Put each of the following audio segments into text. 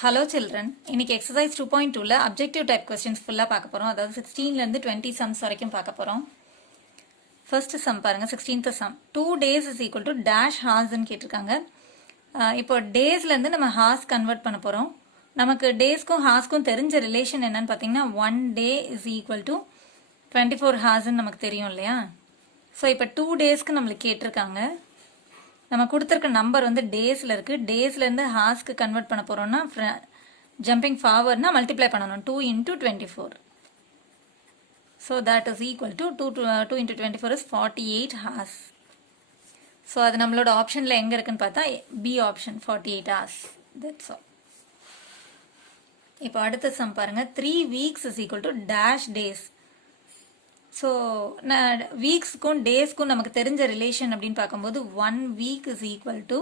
Hello children, இன்னைக்கு exercise 2.2ல objective type questions full-ஆ பார்க்க போறோம். அதாவது 16ல இருந்து 20 sums வரைக்கும் பார்க்க போறோம். First sum பாருங்க, 16th sum. 2 days is equal to dash hours ன்னு கேட்டிருக்காங்க. இப்போ daysல இருந்து நம்ம hours convert பண்ண போறோம். நமக்கு daysக்கும் hoursக்கும் தெரிஞ்ச relation என்னன்னு பார்த்தீங்கன்னா 1 day is equal to 24 hours ன்னு நமக்கு தெரியும் இல்லையா? ஸோ இப்போ 2 daysக்கு நம்மளுக்கு கேட்டிருக்காங்க. நம்ம கொடுத்துருக்க நம்பர் வந்து டேஸில் இருக்குது. டேஸ்லேருந்து ஹார்ஸ்க்கு கன்வெர்ட் பண்ண போகிறோம்னா ஜம்பிங் ஃபார்வர்ட்னா மல்டிப்ளை பண்ணணும் 2 into 24. So that is equal to 2 into 24 is 48 hours. So அது நம்மளோட ஆப்ஷனில் எங்கே இருக்குன்னு பார்த்தா B option 48 hours. That's all. இப்போ அடுத்த சம் பாருங்கள், 3 weeks is equal to dash days. So நான் வீக்ஸுக்கும் டேஸ்க்கும் நமக்கு தெரிஞ்ச ரிலேஷன் அப்படின்னு பார்க்கும்போது 1 week is equal to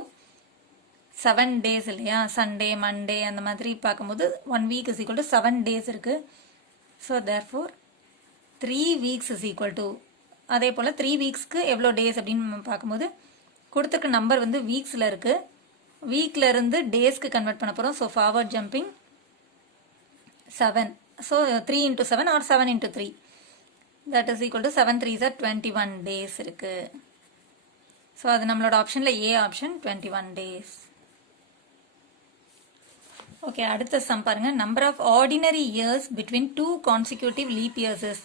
7 days இல்லையா? சண்டே மண்டே அந்த மாதிரி பார்க்கும்போது 1 week is equal to 7 days இருக்குது. So therefore 3 weeks is equal to, அதே போல் 3 weeksக்கு எவ்வளோ டேஸ் அப்படின்னு பார்க்கும்போது கொடுத்துருக்க நம்பர் வந்து வீக்ஸில் இருக்குது. வீக்கில் இருந்து டேஸ்க்கு கன்வெர்ட் பண்ண போகிறோம். So forward jumping 7. So 3 into 7 or 7 into 3. that is equal to 7 3s are 21 days இருக்கு. ஸோ அது நம்மளோட ஆப்ஷனில் ஏ ஆப்ஷன் 21 days. ஓகே, அடுத்த சம் பாருங்க, number of ordinary years between 2 consecutive leap years.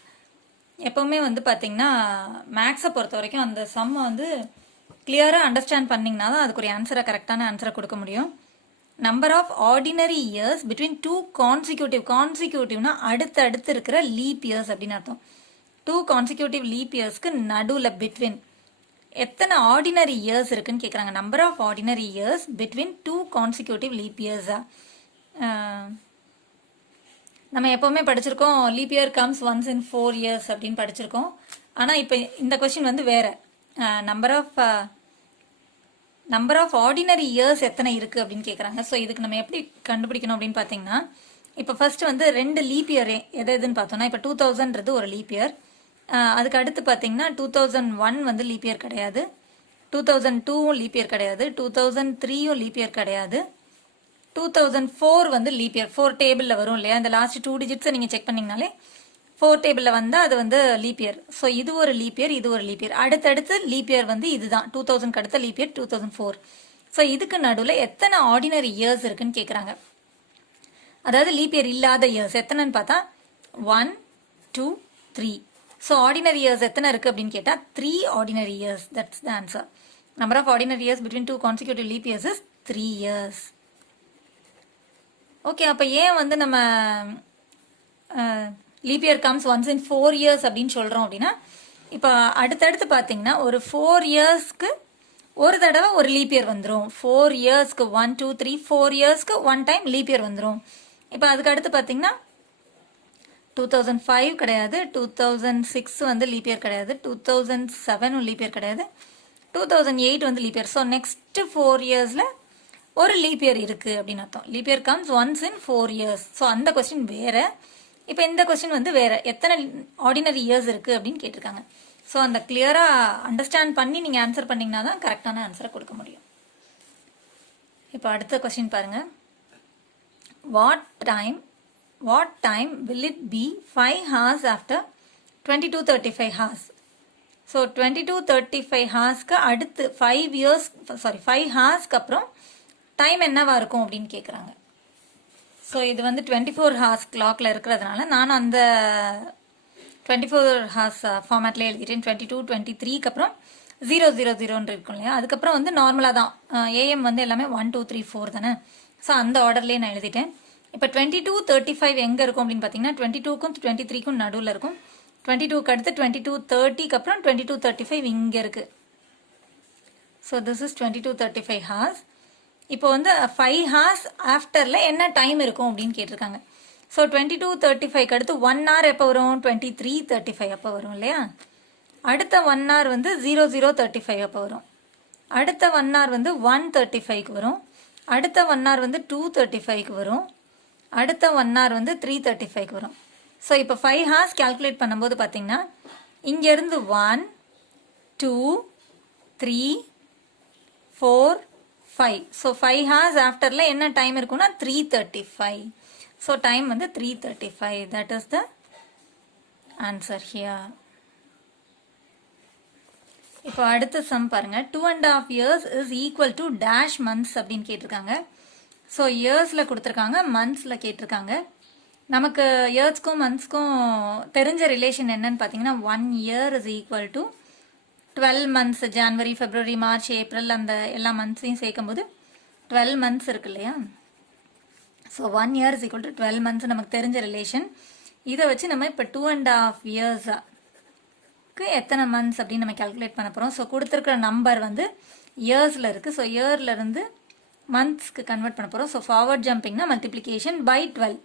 எப்போவுமே வந்து பார்த்தீங்கன்னா மேக்ஸை பொறுத்த வரைக்கும் அந்த சம்மை வந்து கிளியராக அண்டர்ஸ்டாண்ட் பண்ணிங்கன்னா தான் அதுக்கு ஒரு ஆன்சரை கரெக்டான ஆன்சரை கொடுக்க முடியும். Number of ordinary years between 2 consecutive அடுத்து இருக்கிற லீப் இயர்ஸ் அப்படின்னு அர்த்தம். 2 consecutive leap yearsக்கு நடுவில் பிட்வீன் எத்தனை ஆர்டினரி இயர்ஸ் இருக்குன்னு கேட்குறாங்க. Number of ordinary years between 2 consecutive leap years. நம்ம எப்போவுமே படிச்சிருக்கோம் leap year comes once in 4 years அப்படின்னு படிச்சிருக்கோம். ஆனால் இப்போ இந்த கொஸ்டின் வந்து வேற. நம்பர் ஆஃப் ஆர்டினரி இயர்ஸ் எத்தனை இருக்குது அப்படின்னு கேட்குறாங்க. ஸோ இதுக்கு நம்ம எப்படி கண்டுபிடிக்கணும் அப்படின்னு பார்த்தீங்கன்னா, இப்போ ஃபர்ஸ்ட் வந்து 2 லீப் இயர் எதுன்னு பார்த்தோம்னா, இப்போ 2000ன்றது ஒரு லீப் இயர். அதுக்கு அடுத்து பார்த்தீங்கன்னா 2001 வந்து லீப் இயர் கிடையாது, 2002 லீப் இயர் கிடையாது, 2003 லீப் இயர் கிடையாது, 2004 வந்து லீப் இயர் 4 டேபிளில் வரும் இல்லையா? இந்த லாஸ்ட் 2 டிஜிட்ஸை நீங்கள் செக் பண்ணிங்கனாலே 4 டேபிளில் வந்தால் அது வந்து லீப் இயர். ஸோ இது ஒரு லீப் இயர், இது ஒரு லீப் இயர். அடுத்தடுத்து லீப் இயர் வந்து இதுதான் 2000க்கு அடுத்த லீப் இயர் 2004. ஸோ இதுக்கு நடுவில் எத்தனை ஆர்டினரி இயர்ஸ் இருக்குன்னு கேட்குறாங்க. அதாவது லீப் இயர் இல்லாத இயர்ஸ் எத்தனைன்னு பார்த்தா 1 2 3. ஸோ ஆர்டினரி இயர்ஸ் எத்தனை இருக்குது அப்படின்னு கேட்டால் 3 ordinary years. That's the answer. Number of ordinary years between 2 consecutive leap years is 3 years. ஓகே, அப்போ ஏன் வந்து நம்ம leap year comes once in 4 years அப்படின்னு சொல்கிறோம் அப்படின்னா, இப்போ அடுத்தடுத்து பார்த்தீங்கன்னா ஒரு 4 yearsக்கு ஒரு தடவை ஒரு லீப் இயர் வந்துடும். 4 yearsக்கு 1 2 3 4 yearsக்கு 1 time லீப் இயர் வந்துடும். இப்போ அதுக்கு அடுத்து பார்த்தீங்கன்னா 2005 கிடையாது, 2006 வந்து லீப் இயர் கிடையாது, 2007 லீப் இயர் கிடையாது, 2008 வந்து லீப் இயர். ஸோ நெக்ஸ்ட் 4 yearsல ஒரு லீப் இயர் இருக்குது அப்படின்னு அர்த்தம். Leaf year comes once in 4 years. So அந்த கொஸ்டின் வேறு. இப்போ இந்த கொஸ்டின் வந்து வேறு, எத்தனை ஆர்டினரி இயர்ஸ் இருக்குது அப்படின்னு கேட்டிருக்காங்க. ஸோ அந்த கிளியராக அண்டர்ஸ்டாண்ட் பண்ணி நீங்கள் ஆன்சர் பண்ணிங்கன்னா தான் கரெக்டான ஆன்சரை கொடுக்க முடியும். இப்போ அடுத்த கொஸ்டின் பாருங்கள், what time will it be 5 hours after 22:35 hours? So 22:35 ஹார்ஸ்க்கு அடுத்து 5 ஹார்ஸ்க்கு அப்புறம் டைம் என்னவா இருக்கும் அப்படின்னு கேட்குறாங்க. ஸோ இது வந்து 24 hours கிளாக்ல இருக்கிறதுனால நான் அந்த 24 hours ஃபார்மேட்ல எழுதிட்டேன். 22 23க்கு அப்புறம் 000 இருக்கும் இல்லையா? அதுக்கப்புறம் வந்து நார்மலாக தான் ஏஎம் வந்து எல்லாமே 1 2 3 4 தானே. ஸோ அந்த ஆர்டர்லேயே நான் எழுதிட்டேன். இப்போ 22:35 எங்கே இருக்கும் அப்படின்னு பார்த்தீங்கன்னா 22க்கும் 23க்கும் நடுவில் இருக்கும். 22க்கு அடுத்து 22:30க்கு அப்புறம் 22:35 இங்கே இருக்குது. So this is 22:35 hours. இப்போ வந்து 5 hours ஆஃப்டரில் என்ன டைம் இருக்கும் அப்படின்னு கேட்டிருக்காங்க. ஸோ 22:35க்கு அடுத்து 1 hour எப்போ வரும்? 23:35 அப்போ வரும் இல்லையா? அடுத்த 1 hour வந்து 00:35 அப்போ வரும். அடுத்த 1 hour வந்து 1:35க்கு வரும். அடுத்த 1 hour வந்து 2:35க்கு வரும். அடுத்த 1 hour வந்து 3:35க்கு வரும். ஸோ இப்போ 5 hours கால்குலேட் பண்ணும்போது பார்த்தீங்கன்னா இங்கேருந்து 1 2 3 4 5. ஸோ 5 hours ஆஃப்டரில் என்ன டைம் இருக்குன்னா 3:35. ஸோ டைம் வந்து 3:35. That is the answer here. இப்போ அடுத்த சம் பாருங்க. 2.5 years is equal to dash months அப்படின்னு கேட்டிருக்காங்க. ஸோ இயர்ஸில் கொடுத்துருக்காங்க, மந்த்ஸில் கேட்டிருக்காங்க. நமக்கு இயர்ஸ்க்கும் மந்த்ஸ்க்கும் தெரிஞ்ச ரிலேஷன் என்னன்னு பார்த்தீங்கன்னா 1 year is equal to 12 months. January, February, March, April அந்த எல்லா மந்த்ஸையும் சேர்க்கும்போது 12 months இருக்கு இல்லையா? So 1 year is equal to 12 months நமக்கு தெரிஞ்ச ரிலேஷன். இதை வச்சு நம்ம இப்போ 2.5 yearsக்கு எத்தனை மந்த்ஸ் அப்படின்னு நம்ம கால்குலேட் பண்ண போகிறோம். ஸோ கொடுத்துருக்கிற நம்பர் வந்து இயர்ஸில் இருக்குது. ஸோ இயர்லேருந்து மந்த்ஸ்க்கு கன்வெர்ட் பண்ண போகிறோம். ஸோ ஃபார்வர்ட் ஜம்பிங்னா மல்டிப்ளிகேஷன் பை 12.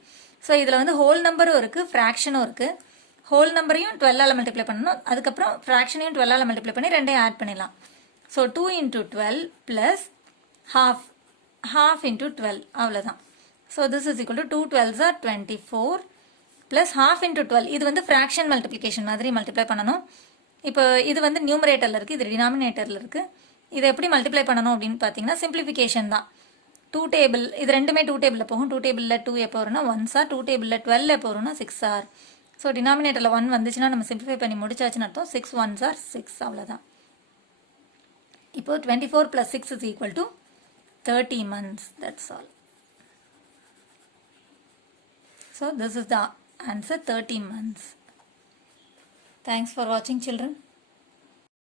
ஸோ இதில் வந்து ஹோல் நம்பரும் இருக்குது, ஃப்ராக்ஷனும் இருக்குது. ஹோல் நம்பரையும் 12ஆல் மல்டிப்ளை பண்ணணும், அதுக்கப்புறம் ஃப்ராக்ஷனையும் 12ஆல் மல்டிப்ளை பண்ணி ரெண்டையும் ஆட் பண்ணிடலாம். So 2 into 12 plus half into 12 அவ்வளோதான். So this is equal to 2 12s are 24 plus half into 12. இது வந்து ஃப்ராக்ஷன் மல்டிப்ளிகேஷன் மாதிரி மல்டிப்ளை பண்ணணும். இப்போ இது வந்து நியூமரேட்டரில் இருக்குது, இது டினாமினேட்டரில் இருக்குது. இதை எப்படி மல்டிப்ளை பண்ணணும் அப்படின்னு பார்த்தீங்கன்னா சிம்பிளிஃபிகேஷன் தான். 2 டேபிள், இது ரெண்டுமே 2 டேபிளில் போகும். 2 டேபிளில் 2 எப்போ வரும்னா 1s are, 2 டேபிளில் 12 எப்போ வரும்னா 6r. ஸோ டினாமினேட்டரில் 1 வந்துச்சுன்னா நம்ம சிம்பிளிஃபை பண்ணி முடிச்சாச்சுன்னு அர்த்தம். 6 1s are 6 அவ்வளோதான். இப்போ 24 + 6 is equal to 30 months. That's all. So this is the answer, 30 months. Thanks for watching, children.